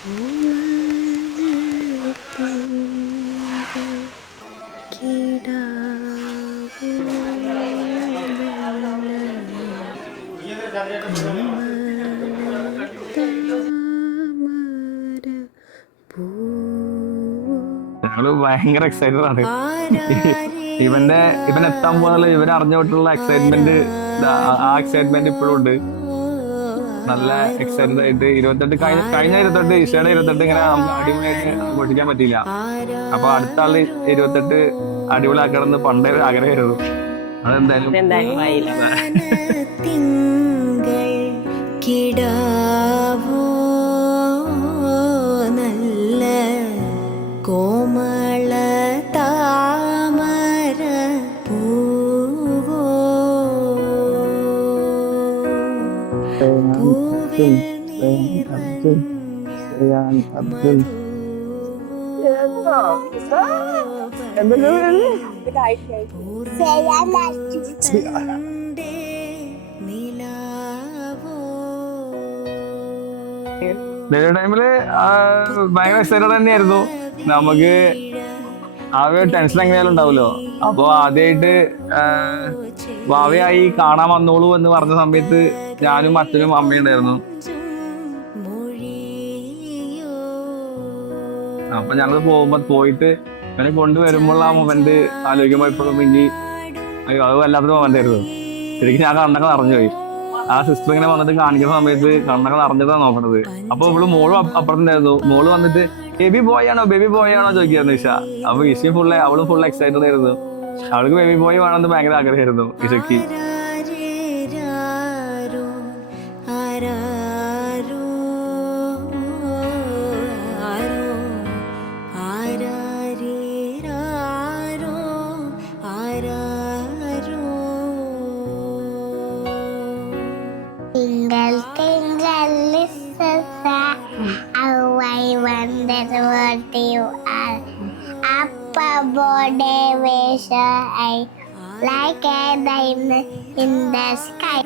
ഞങ്ങള് ഭയങ്കര എക്സൈറ്റഡ് ആണ്. ഇവൻ എത്താൻ പോകുന്നുള്ള ഇവൻ അറിഞ്ഞോട്ടുള്ള എക്സൈറ്റ്മെന്റ്, ആ എക്സൈറ്റ്മെന്റ് ഇപ്പോഴും ഉണ്ട്. നല്ല എക്സൈറ്റഡ് ആയിട്ട് 28 കഴിഞ്ഞ 28 ഈശോയുടെ 28 ഇങ്ങനെ നമുക്ക് അടിപൊളിയായിട്ട് ആഘോഷിക്കാൻ പറ്റിയില്ല. അപ്പൊ അടുത്ത ആള് 28 അടിപൊളിയാക്കണമെന്ന് പണ്ടേ ഒരു ആഗ്രഹമായിരുന്നു. അതെന്തായാലും നല്ല കോമള താമര പൂവോ പൂവിൽ ടൈമില് ഭയങ്കര എക്സൈറ്റഡ് തന്നെയായിരുന്നു. നമുക്ക് ആ ഒരു ടെൻഷൻ എങ്ങനെയാലും ഉണ്ടാവുമല്ലോ. അപ്പൊ ആദ്യമായിട്ട് ഭാവിയായി കാണാൻ വന്നോളൂ എന്ന് പറഞ്ഞ സമയത്ത് ഞാനും അച്ഛനും അമ്മയും ഉണ്ടായിരുന്നു. അപ്പൊ ഞങ്ങൾ പോയിട്ട് ഇവനെ കൊണ്ടുവരുമ്പോൾ ആ മൊമെന്റ് ആലോചിക്കുമ്പോ ഇപ്പോഴും എനിക്ക് അത് വല്ലാത്തൊരു മൊമെന്റ് ആയിരുന്നു. ശരിക്കും ഞാൻ കണ്ണൊക്കെ നിറഞ്ഞുപോയി. ആ സിസ്റ്റർ ഇങ്ങനെ വന്നിട്ട് കാണിക്കുന്ന സമയത്ത് കണ്ണൊക്കെ നിറഞ്ഞിട്ടാണ് നോക്കണത്. അപ്പൊ ഇവള് മോളും അപ്പുറത്തുണ്ടായിരുന്നു. മോള് വന്നിട്ട് ബേബി ബോയ് ആണോ ചോദിക്കായിരുന്നു ഇഷ. അപ്പൊ ഇഷയും അവളും ഫുൾ എക്സൈറ്റഡ് ആയിരുന്നു. അവൾക്ക് ബേബി ബോയ് വേണമെന്ന് ഭയങ്കര ആഗ്രഹമായിരുന്നു ഇഷയ്ക്ക്. Tingle, tingle, little star, how I wonder what you are. Up above the vision, I like a diamond in the sky.